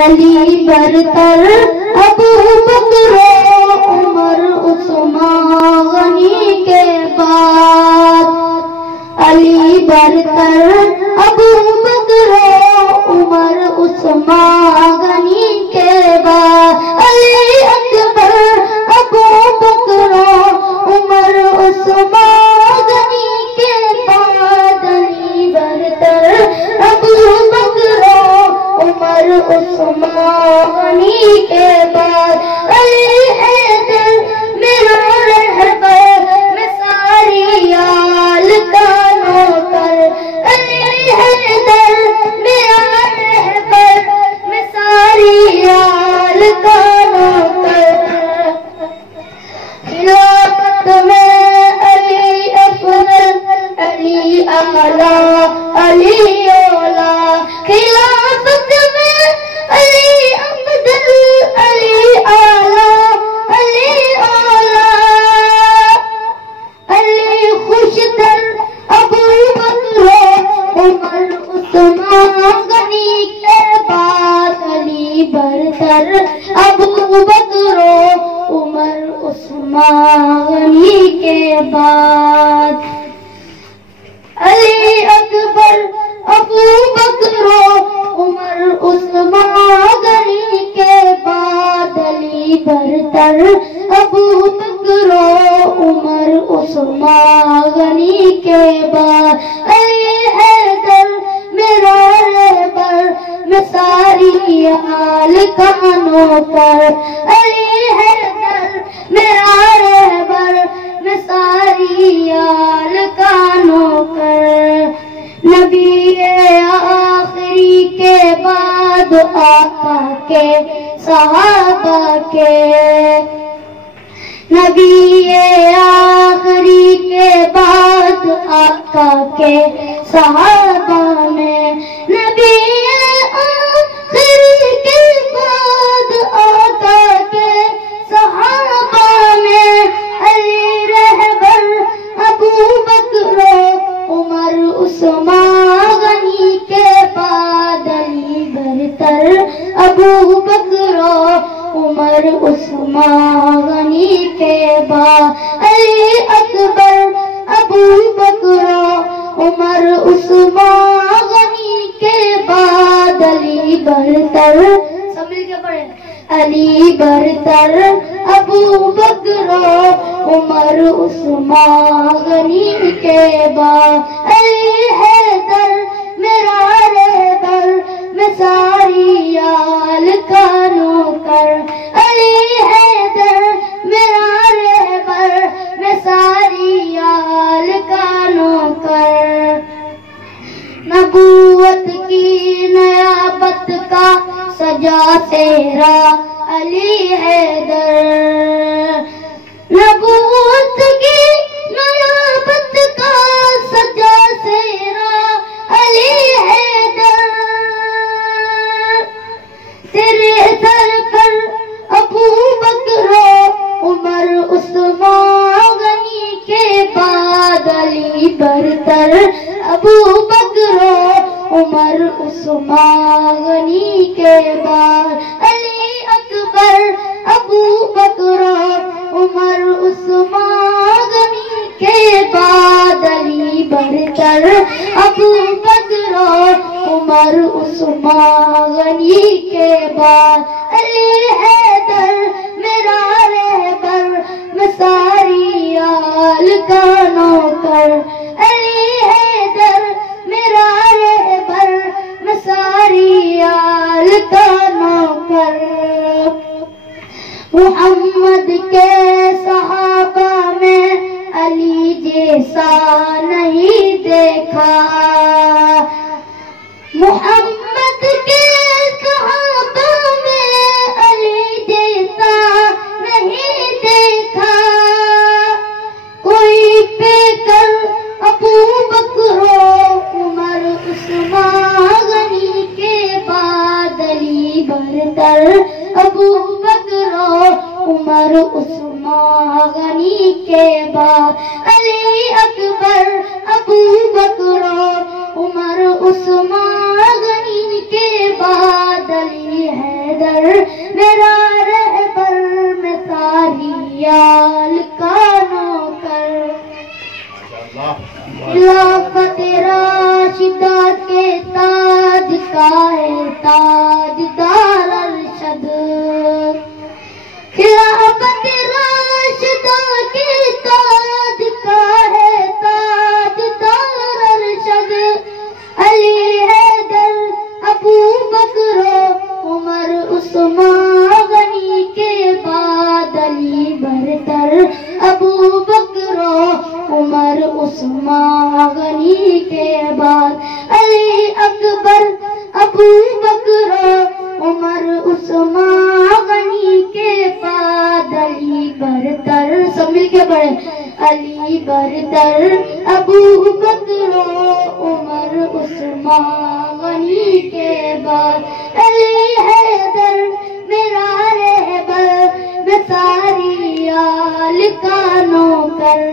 علی برتر ابو بکر عمر عثمان غنی کے بعد، علی برتر ابو بکر عمر عثمان غنی کے بعد، علی اکبر ابو بکر عمر عثمان غنی کے بعد، علی برتر ابو بکر عمر عثمان غنی کے بعد، علی حیدر میرا رہبر میں ساری آل کا نوکر، علی حیدر میرا رہبر میں ساری آل کا نوکر، خلافت میں علی افضل علی اعلیٰ علی اولا، خلافت میں علی افضل علی اعلیٰ علی اولا، علی خوشتر ابو بکر عمر عثمان غنی کے بعد، علی برتر ابو بکر عمر عثمان غنی کے بعد، علی اکبر ابو بکر عمر عثمان غنی کے بعد، علی برتر ابو بکر عمر عثمان غنی کے بعد، علی حیدر میرا رہبر میں ساری آل کا نوکر، علی حیدر میرا رہبر میں ساری آل کا نوکر، نبی آخری کے بعد آقا کے صحابہ کے، نبی آخری کے بعد آقا کے صحابہ میں، نبی آخری کے بعد آقا کے صحابہ میں، علی رہبر ابو بکر عمر عثمان غنی کے بعد، علی برتر ابو بکر عمر عثمان غنی کے بعد، علی اکبر ابو بکر عمر عثمان غنی کے بعد، علی برتر سب مل کے پڑھیں، علی برتر ابو بکر عمر عثمان غنی کے بعد، علی حیدر میرا رہبر میں ساری آل کا نوکر، علی حیدر میرا رہبر میں ساری آل کا نوکر، نبوت کی نیابت کا سجا سہرا علی حیدر، نبوت کی نیابت کا سجا سہرا علی حیدر، تیرے سر پر ابو بکر عمر عثمان غنی کے بعد، علی برتر ابو بکر عمر عثمان غنی کے بعد، علی اکبر ابو بکر عمر عثمان غنی کے بعد، علی برتر ابو بکر عمر عثمان غنی کے بعد، علی حیدر میرا رہبر میں ساری آل کا نوکر، علی حیدر میرا رہبر میں ساری آل کا نوکر، محمد کے صحابہ میں علی جیسا نہیں دیکھا، محمد کے صحابہ میں علی جیسا نہیں دیکھا، کوئی پہ کر ابو بکر عمر عثمان غنی کے بعد، علی برتر ابو بکر عمر عثمان غنی کے بعد، علی اکبر ابو بکر عمر عثمان غنی کے بعد علی ہے۔ حیدر میرا رہبر میں ساری آل کا نوکر خلافت راشدہ کے تاج کا ہے تاجدار ارشد خلافت راشدہ کے تاج کا ہے تاجدار ارشد علی حیدر ابو بکر عمر عثمان غنی کے بعد علی برتر ابو بکر عمر عثمان غنی کے بعد علی اکبر ابو بکر عمر عثمان غنی کے بعد علی برتر سب مل کے پڑھے علی برتر ابو بکر عمر عثمان غنی کے بعد علی حیدر میرا رہبر میں ساری آل کا نوکر